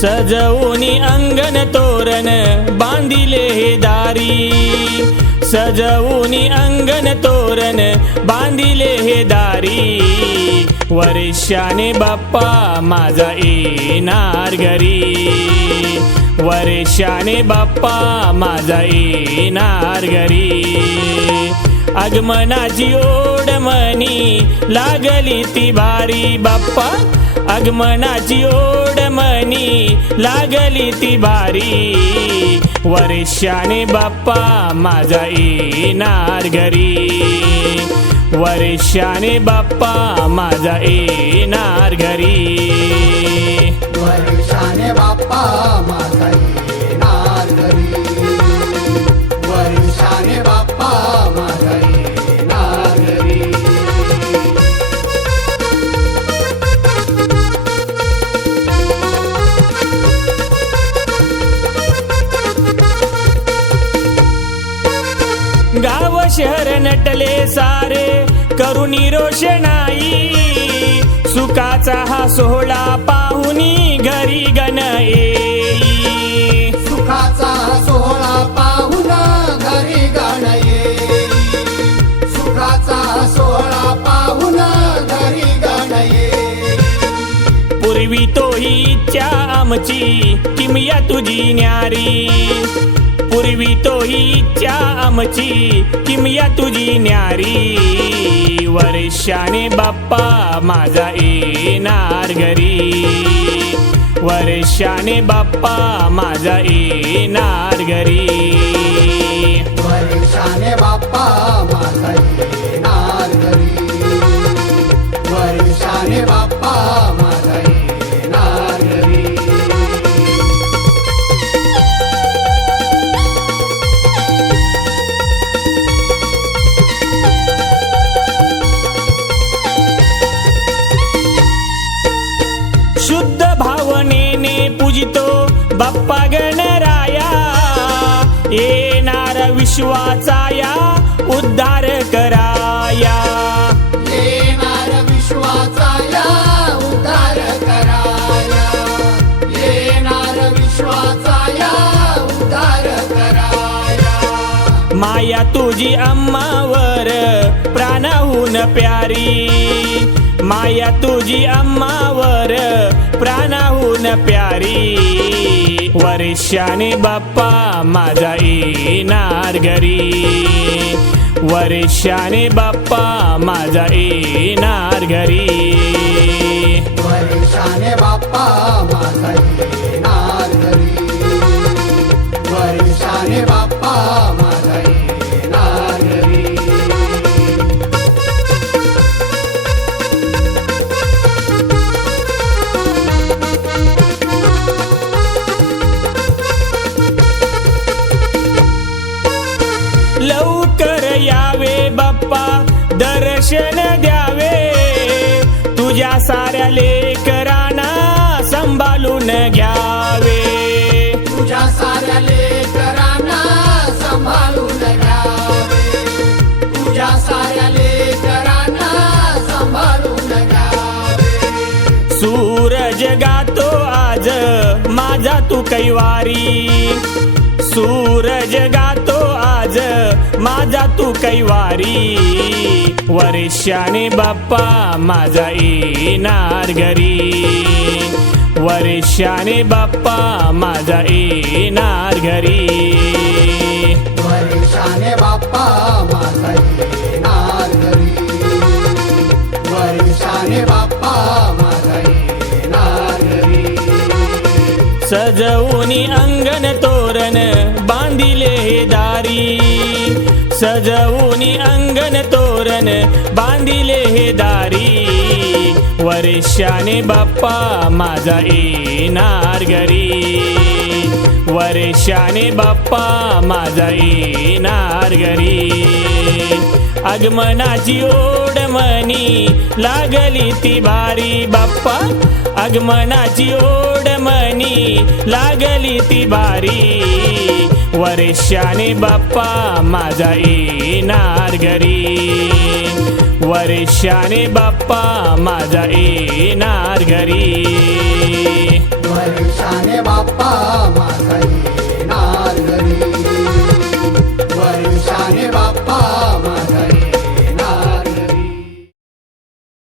सजवूनी अंगण तोरण बांधिले हे दारी. सजवूनी अंगण तोरण बांधिले हे दारी. वर्षाने बाप्पा माझा येणार घरी. वर्षाने बाप्पा माझा येणार घरी. आगमनाची ओढ मनी लागली ती भारी बाप्पा. आगमनाची ओढ लागली ती भारी वर्षाने बाप्पा माझा येणार घरी. वर्षाने बाप्पा माझा येणार घरी. वर्षाने बाप्पा माझा करुणी रोषणाई सुखाचा हा सोहळा पाहुनी घरी गण येई सुखाचा सोहळा पाहून घरी गाण येई सुखाचा सोहळा पाहून घरी गाण येई पूर्वी तो ही इच्छा आमची किमया तुझी न्यारी. पूर्वी तो ही इच्छा आमची किमया तुझी न्यारी. वर्षाने बाप्पा माझा येणार घरी. वर्षाने बाप्पा माझा येणार घरी. वर्षाने बाप्पा माझा बाप्पा गणराया येणार विश्वाचा या उद्धार कराया. येणार विश्वाचा या उद्धार कराया. येणार विश्वाचा या उद्धार कराया. माया तुझी अम्मावर प्राणहून प्यारी. माया तुझी अम्मावर प्राणहून प्यारी. वर्षाने बाप्पा माझा येणार घरी. वर्षाने बाप्पा माझा येणार घरी. वर्षाने बाप्पा माझा दर्शन द्यावे. तुझ्या साऱ्या लेकरांना सांभाळून घ्यावे. तुझ्या साऱ्या लेकरांना सांभाळून घ्यावे. तुझ्या साऱ्या लेकरांना सांभाळून घ्यावे. सूरज गातो आज माझा तू कैवारी. सूरज आज माझा तू कैवारी वर्षाने बाप्पा माझा येणार घरी. वर्षाने बाप्पा माझा येणार घरी. वर्षाने बाप्पा माझा येणार घरी. वर्षाने बाप्पा माझा येणार घरी. सजवूनी अंगण तोरण सजवूनी अंगण तोरण बांधिले हे दारी. वर्षाने बाप्पा माझा येणार घरी. वर्षाने बाप्पा माझा येणार घरी. आगमनाची ओढ मनी लागली ती भारी बाप्पा. आगमनाची ओढ मनी लागली ती भारी. वर्षाने बाप्पा माझा येणार घरी. वर्षाने बाप्पा माझा येणार घरी. परीक्षाने बाप्पा